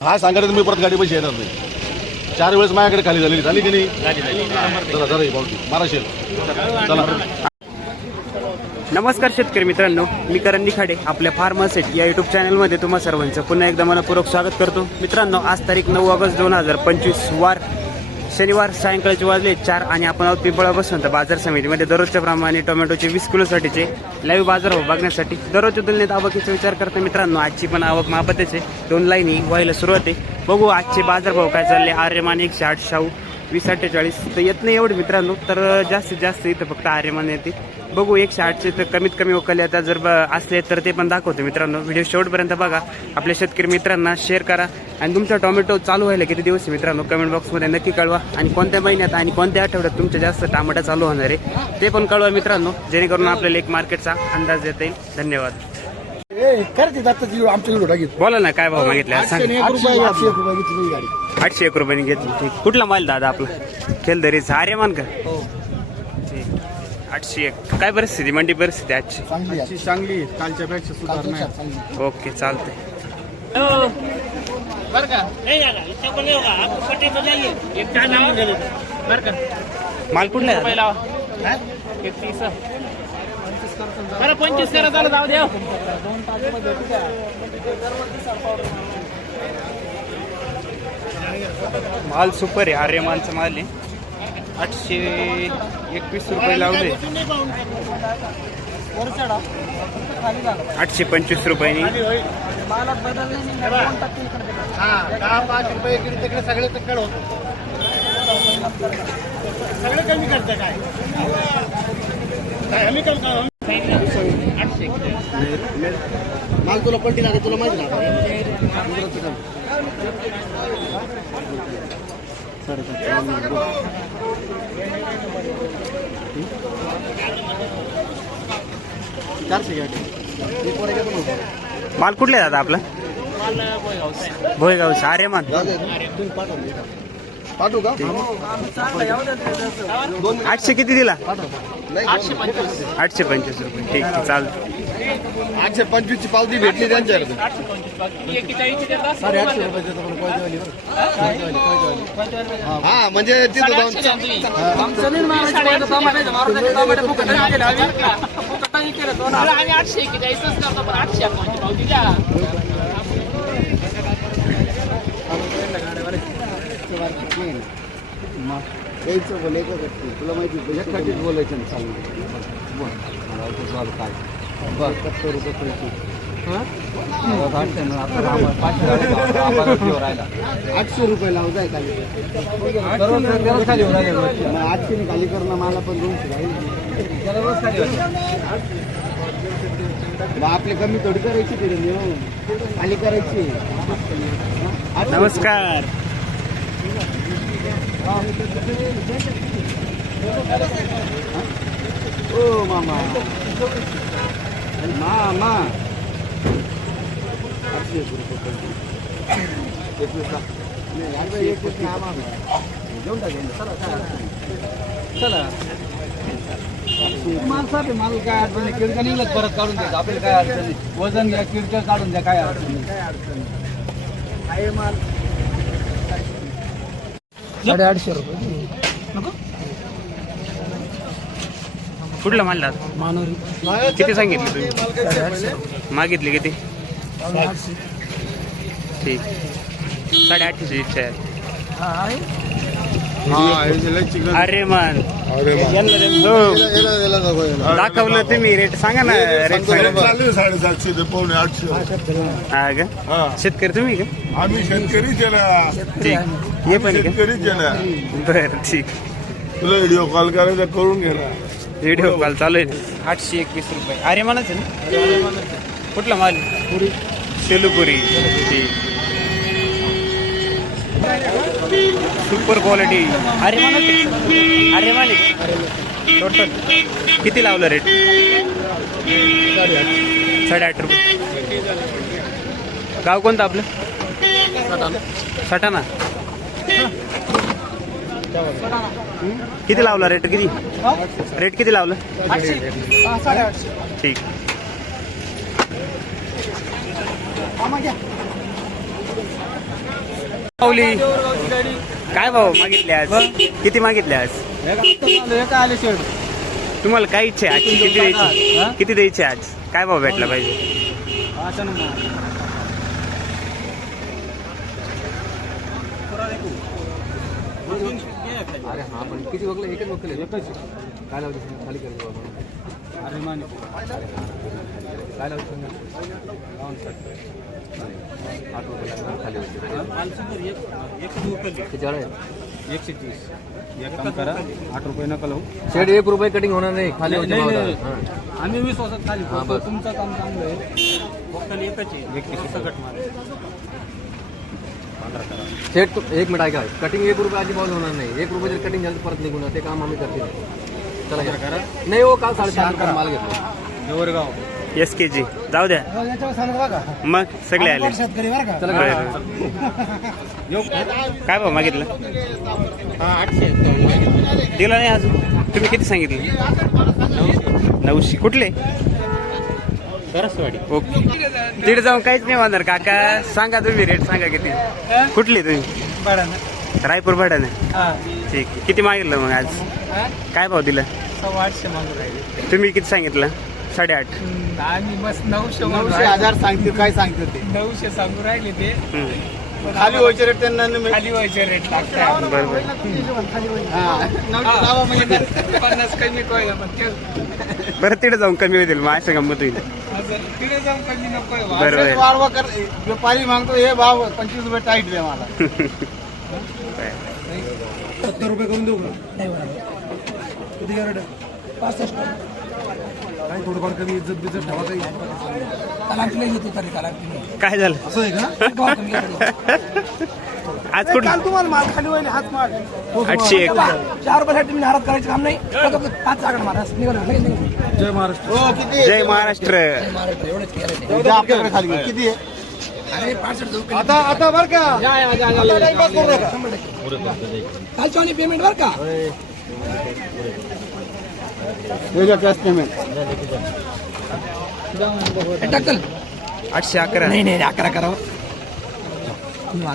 हा सांगा तुम्ही परत गाडी पैसे येणार नाही. चार वेळेस माझ्याकडे खाली झालेली. झाली की नाही? जरा ही पावती चला. नमस्कार शेतकरी मित्रांनो मी करण निखाडे आपल्या फार्मासेट या युट्यूब चॅनलमध्ये तुम्हा सर्वांचं पुन्हा एकदा मनपूर्वक स्वागत करतो. मित्रांनो आज तारीख नऊ ऑगस्ट दोन हजार पंचवीस वार शनिवार सायंकाळचे वाजले चार आणि आपण आहोत पिंपळा बसवंत बाजार समितीमध्ये दररोजच्या प्रमाणे टोमॅटोचे वीस किलोसाठीचे लाईव्ह बाजार हो बघण्यासाठी दररोजच्या तुलनेत आवकीचा विचार करता मित्रांनो आजची पण आवक मापतेच आहे. दोन लाईनी व्हायला सुरुवात आहे. बघू आजचे बाजार भाव काय चालले. आर्यमान एकशे आठ शाहू वीस अठ्ठेचाळीस तर येत नाही एवढे मित्रांनो. तर जास्तीत जास्त इथं फक्त आर्यमान येते बघू एकशे आठचे तर कमीत कमी वकल आता जर ब- असले तर ते पण दाखवतो मित्रांनो. व्हिडिओ शेवटपर्यंत बघा. आपल्या शेतकरी मित्रांना शेअर करा. आणि तुमचा टोमॅटो चालू व्हायला किती दिवस मित्रांनो? कमेंट बॉक्समध्ये नक्की कळवा. आणि कोणत्या महिन्यात आणि कोणत्या आठवड्यात तुमच्या जास्त टमाटा चालू होणार आहे ते पण कळवा मित्रांनो. जेणेकरून आपल्याला एक मार्केटचा अंदाज देता येईल. धन्यवाद. बोला ना काय भाव मागितले? आज सांग. आठशे एक ही आठशे रुपयाने घेतली ठीक कुठला माल दादा आपला? खेलदरीचा आर्यमान का? ठीक आठशे एक. काय परिस्थिती? मंडी परिस्थिती आजची? चांगली आहे. चांगली कालच्या पेक्षा कालपेक्षा चांगली ओके चालते माल कुठला आहे? दादा? एक तीस बरं पंचवीस करा चालू जाऊ द्या. माल सुपर आहे आर्यमानचा माल आहे. आठशे एकवीस रुपये लावले. आठशे पंचवीस रुपयांनी. हा दहा पाच रुपये इकडे तिकडे सगळे तिकडे होतो सगळे कमी करते? काय कमी माल तुला पलटी लागेल तुला माहिती चारशे घ्या. माल कुठला आहे दादा आपला? भोयगावचा आर्यमान. तुम्ही पाठवून. पाठवू का? आठशे किती दिला? आठशे पंचवीस. आठशे पंचवीस रुपये. ठीक आहे चालतं आठशे पंचवीस ची पावती भेटली त्यांच्याकडे. हा म्हणजे तिथं जाऊन आठशे बोलायचं तुला माहिती बोलायचं ना चालू काय? बरं सत्तर रुपये पैसे. आठशे रुपये लाव जाय खाली. मग आठशे खाली करणं मला पण दोनशे राहील मग आपली कमी थोडी करायची तिथे मिळून खाली करायची. नमस्कार ओ मामा मामा आठशे रुपये एकवीस लाख. नाही, आठशे एकवीस ना आम्हाला. घेऊन टाक, घेऊन टाक. चला, काय अडचण चला माणसाचे माल काय अडचण नाही. किडका निघलं परत काढून द्यायचं. आपल्याला काय अडचण नाही. वजन घ्या किडकं काढून द्या काय अडचण नाही. काय अडचण नाही. आहे माल? साडेआठशे रुपये. कुठला माल दादा? किती सांगितले तुम्ही? मागितले किती? ठीक. साडे आठशे इच्छा आहे. अरे मान. हो. दाखवलं तुम्ही रेट सांगा ना रेट सांगा. साडेसातशे ते पावणे आठशे. हा का? हा. शेतकरी तुम्ही का? आम्ही शेतकरीच आहे ना. ठीक. ये पण का? शेतकरीच आहे ना. बर ठीक. तुला व्हिडिओ कॉल करायचा करून ना. व्हिडिओ कॉल चालू आहे. आठशे एकवीस रुपये. अरे मानच आहे ना? कुठला माल? पुरी. सेलूपुरी. ठीक. सुपर क्वालिटी अरे मान अरे माने टोटल किती लावलं रेट साडेआठ रुपये. गाव कोणतं आपलं? सटाणा. किती लावला रेट किती? रेट किती लावलं? ठीक. पावली काय भाऊ मागितले आज? किती मागितले आज? तुम्हाला काय इच्छा आहे? आजची किती द्यायची? किती द्यायची आज? काय भाव भेटला पाहिजे? अरे हा पण किती वकले? एकच वकले. एकच. काय लावते खाली करतो बाबा. अरे मान काय लावतो तीस एक काम करा आठ रुपये शेड एक रुपये कटिंग होणार. नाही. खाली आम्ही वीस वाजता खाली तुमचं काम चांगलं आहे. फक्त एकच आहे सेट तो एक मिनिट ऐका. कटिंग एक रुपये अजिबात होणार नाही. एक रुपये जर कटिंग झालं तर परत निघून जाते. काम आम्ही करते. चला घ्या. नाही हो काल साडेचार रुपये माल घेतला. एस के जी जाऊ द्या. मग सगळे आले. काय भाव मागितलं? दिला नाही अजून. तुम्ही किती सांगितलं? नऊशे. कुठले? सरसवाडी. ओके. तिथे जाऊन काहीच नाही होणार काका. सांगा तुम्ही रेट सांगा किती. कुठले तुम्ही? रायपूर भाड्याने ठीक. आहे. किती मागितलं मग आज? काय भाव दिला? तुम्ही किती सांगितलं? साडेआठ. आम्ही बस नऊशे नऊशे हजार सांगतील काय सांगतील ते? नऊशे सांगू राहिले ते. हम्म. खाली व्हायचे रेट त्यांना. खाली व्हायचे रेट लागतात. बरं बरं हा. नऊशे लावा म्हणजे पन्नास कमी कळलं पण ते बरं तिथे जाऊन कमी होतील मग असं गंमत होईल. तिकडे जाऊन कमी नको वाढवा कर व्यापारी मागतो हे भाव पंचवीस रुपये टाईट द्या मला. सत्तर रुपये करून देऊ का? पासष्ट. काही थोडंफार कमी इज्जत बिज्जत ठेवा काही. घेतो तरी काय झालं? असं आहे का? आज कुठं काल तुम्हाला माल खाली हात मार आठशे एक. चार रुपयासाठी मी नाराज करायचं काम नाही. फक्त पाच मारा निघालो जय महाराष्ट्र. हो किती जय महाराष्ट्र. महाराष्ट्र एवढंच केलं द्या आपल्याकडे खाली किती आहे? अरे जाऊ आता आता बर का? कालच्या पेमेंट बरं का? कॅश पेमेंट टक्कल आठशे अकरा नाही नाही अकरा करावं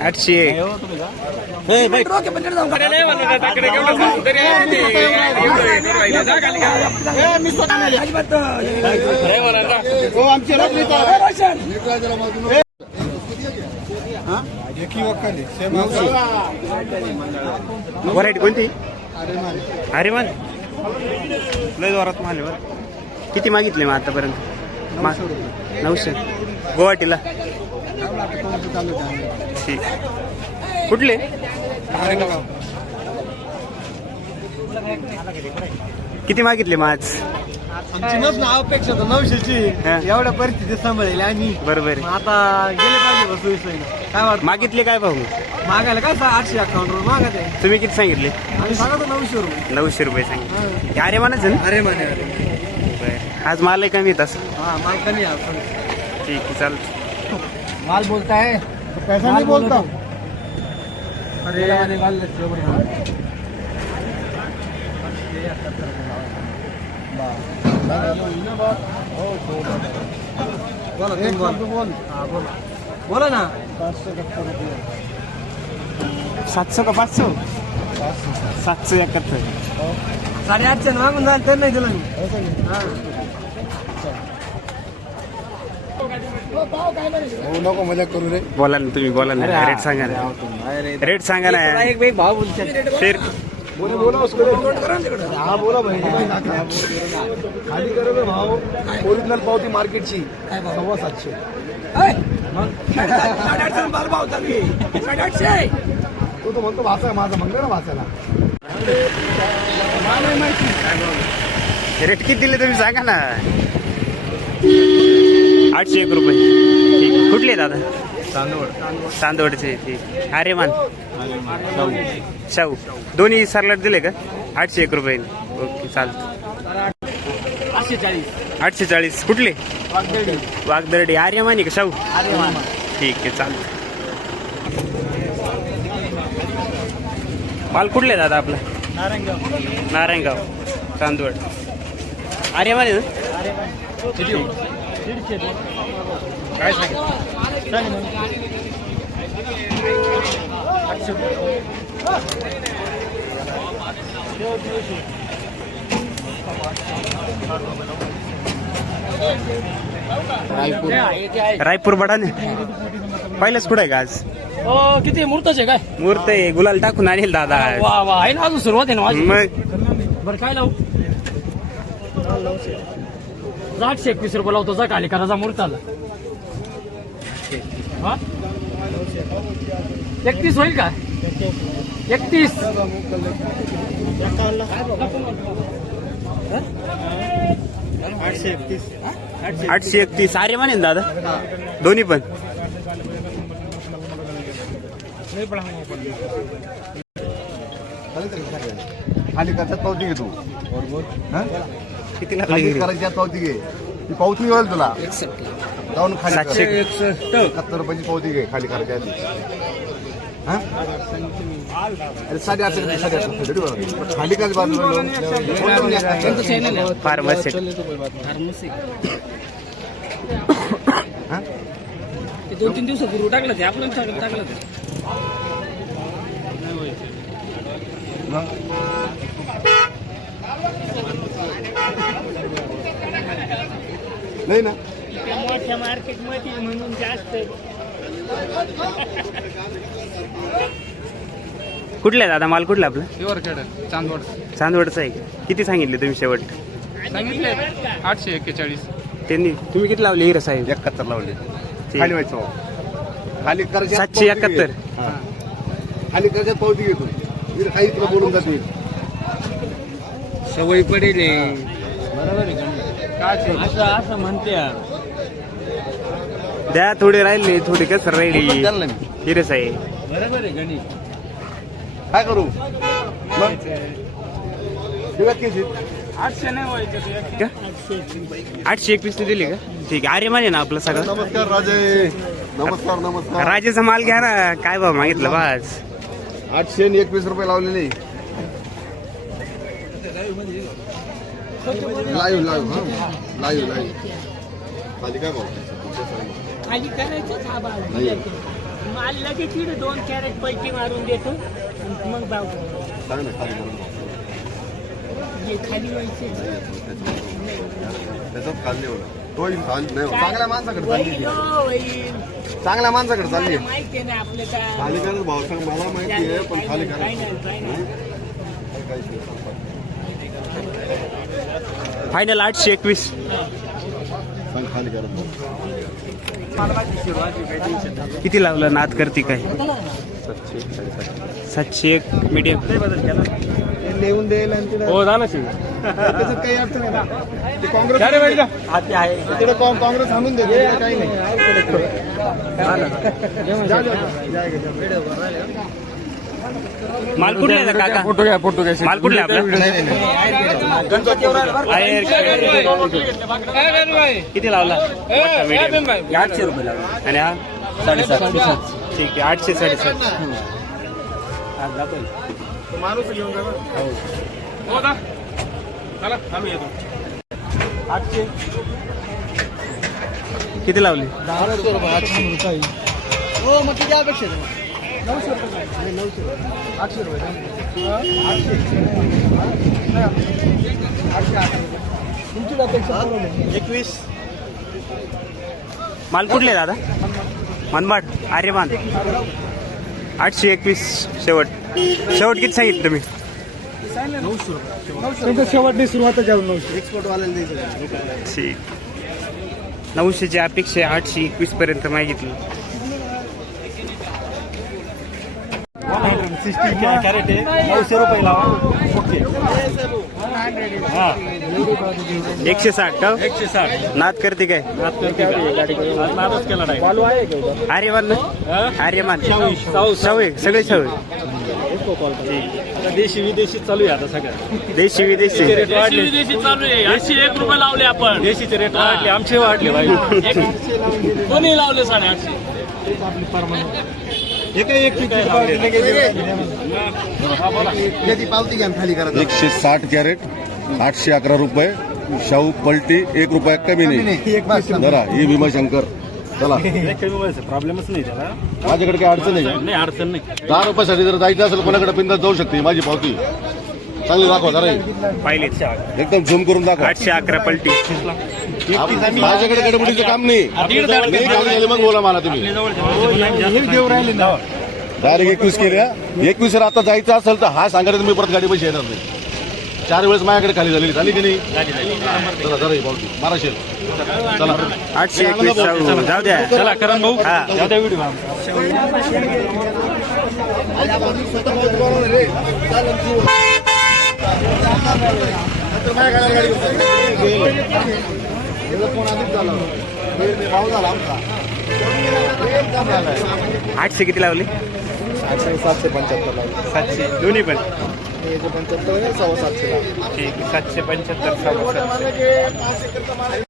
आठशे एक रोके पण जाऊ अजिबात हो आमची रोखली व्हरायटी कोणती अरे मन लय जोरात माल बरं. किती मागितले मग आतापर्यंत? मा नऊशे. गुवाहाटीला. ठीक. कुठले? किती मागितले मग आज? आमची नाव अपेक्षा होतं नऊशेची. हा. एवढ्या परिस्थिती सांभाळली आम्ही बरोबर आहे. आता गेले पाहिजे बसू सोयीनं. काय वाटतं? मागितले काय भाऊ? मागायला काय सा- आठशे अकाउंट वर मागत आहे. तुम्ही किती सांगितले? आम्ही सांगतो नऊशे रुपये. नऊशे रुपये सांगितले. अरे म्हणच ना? अरे म्हणे बरं. आज माल आहे कमी तसं हा माल कमी आहे आपण. ठीक आहे चालतं. माल बोलताय? पैसा नाही बोलता. अरे. बोला तुम्ही बोला. हा, बोला बोला ना. सातशे का पाचशे? सातशे एकाहत्तर. साडेआठशे मागून झालं तर नाही दिलं मी. हा. नको मजा करू रे बोला ना तुम्ही बोला ना. रेट सांगा ना. रेट सांगा ना. एक भाव बोलते फिर हा बोला भाई. खाली करा भाव. ओरिजिनल पावती मार्केटची. सव्वा सातशे. तो तो म्हणतो भाषा माझा म्हणतो ना भाषाला रेट किती दिले तुम्ही सांगा ना. आठशे एक रुपये. कुठले दादा? चांदवडचे ठीक अरे मान शाहू. दोन्ही सरलाट दिले का? आठशे एक रुपये. ओके चालतं. आठशे चाळीस कुठले? वागदर्डी. आर्यमान आहे का शाहू? ठीक आहे चालतं. माल कुठले दादा आपला? नारायणगाव चांदवड आर्यमान आहे ना? काय सांगितलं रायपूर बडाने. पहिलंच कुठं आहे का आज? हो किती मूर्तच आहे काय? मूर्त आहे. गुलाल टाकून आणेल दादा आज. वा वा आहे ना अजून सुरुवात आहे ना माझी? मग. बरं काय लावू? जा आठशे एकवीस रुपये लावतो जा खाली करायचा मूर्ताला? हा? एकतीस होईल का? एकतीस. आठशे एकतीस. अरे म्हणेन दादा. दोन्ही पण. खाली करतात पावती घे तू किती खाली करायची यात पावती घे ती पावती मिळेल तुला. जाऊन खाली कर. सातशे एकाहत्तर रुपयाची पावती घे खाली करायची आधी. हा? अरे साडे आठशे रुपये, साडे आठशे रुपये, थोडी बरं. खाली काय बाजूला फार्मसी हा? ते दोन तीन दिवसापूर्वी टाकलं ते. आपलं टाकलं ते. नाही ना. मोठ्या मार्केटमध्ये म्हणून जास्त. कुठला आहे दादा? माल कुठला आपला? चांदवड. चांदवडचा आहे. किती सांगितले तुम्ही शेवट? सांगितले. आठशे एक्केचाळीस. त्यांनी तुम्ही किती लावले हिरा साहेब? एकाहत्तर लावले. खाली व्हायचं खाली करायची यात सातशे पावती घे. एकाहत्तर. हा. खाली करायच्यात पावती घेतो इकडे काही तुला बोलून जाते सवय पडेल असं असं म्हणते द्या थोडी राहिली थोडी कसर राहिली. त्यांना मी. हिरे साहेब बरोबर आहे गणित काय करू? मग? दिव्यात किती? आठशे नाही व्हायचं आठशे एकवीस दिली का? ठीक आहे. अरे माने ना आपलं सगळं? नमस्कार राजे. नमस्कार नमस्कार. राजाचा माल घ्या ना. काय भाव मागितलं बस आठशे आणि एकवीस रुपये लावलेले. लाईव्ह लाईव्ह हा. Live live. खाली काय खाली करायचंच हा भाव नाही. माल लगेच इकडे दोन कॅरेट पैकी मारून देतो. मग भाव सांग ना खाली करून खाली व्हायचे. त्याच्यात खाली एवढं तो येईल खाली नाही चांगल्या माणसाकडे चालली. चांगल्या माणसाकडे चालली. माहिती आपलं खाली करायचं भाऊ सांग मला माहिती आहे पण खाली करायचं. फायनल आठशे एकवीस. किती लावलं नाद करते काय? सातशे एक मीडियम लिहून आणि तिला हो काही आहे ना ते काँग्रेस तिकडे काँग्रेस आणून देते तिकडे काही नाही. माल कुठला आहे काका? फोटो घ्या फोटो घ्या माल कुठला आहे आपला? आहे. किती लावला? आठशे रुपये लावला. आणि हा? साडेसात. ठीक आहे आठशे साडेसात. हा, जातोय. माणूस घेऊन जा बरं. हो जा चला आम्ही येतो आठशे किती लावली? आठशे रुपये आठशे रुपये. हो मग किती अपेक्षा आहे? नऊशे रुपये नऊशे आठशे रुपये आठशे आठशे आठशे तुमची अपेक्षा एकवीस. माल कुठले दादा? मनमाड आर्यमान. आठशे एकवीस शेवट. शेवट किती सांगितलं तुम्ही? नऊशे शेवटची सुरुवात नऊशे एक्सपोर्ट ठीक. नऊशेची अपेक्षा आठशे एकवीस पर्यंत मागितली. कॅरेट आहे. नऊशे रुपये लावा. ओके. एकशे साठ का? एकशे साठ. नाद करते काय? नादच केला नाही. चालू आहे का आर्यमान. ना आर्यमान सवय सगळे. सवय देशी विदेशी चालू आहे आता सगळं. देशी विदेशी. रेट वाढले. विदेशी चालू आहे. आठशे एक रुपये लावले आपण. देशीचे रेट वाढले. आमचे वाढले भाई. कोणी लावले साडेआठशे त्याची एकशे साठ कॅरेट आठशे अकरा रुपये शाहू पलटी एक रुपया कमी नाही. जरा ही भीमाशंकर. चला. प्रॉब्लेमच नाही त्याला. माझ्याकडे काही अडचण नाही. नाही अडचण नाही. दहा रुपयासाठी जर जायचं असेल कोणाकडे पिंदात जाऊ शकते माझी पावती. चांगली दाखवा जरा पाहिलेच एकदम झूम करून दाखवा. आठशे अकरा पलटी. माझ्याकडे गडबडीचं काम नाही. मी खाली गेले मग बोला मला तुम्ही. देऊ राहिले ना. डायरेक्ट एकवीस केल्या. एकवीस जर आता जायचं असेल तर हा सांगायला मी परत गाडी पैसे येणार नाही. चार वेळेस माझ्याकडे खाली झालेली. झाली की नाही? चला जरा ही पावती मारा शेल चला. आठशे एकवीस. जाऊ जाऊ द्या. चला करण भाऊ. हा. जाऊ द्या व्हिडिओ आठशे किती लावले? सातशे पंच्याहत्तर लावले. सातशे. दोन्ही पण? पंच्याहत्तर सव्वा सातशे ठीक सातशे पंच्याहत्तर सव्वा सातशे.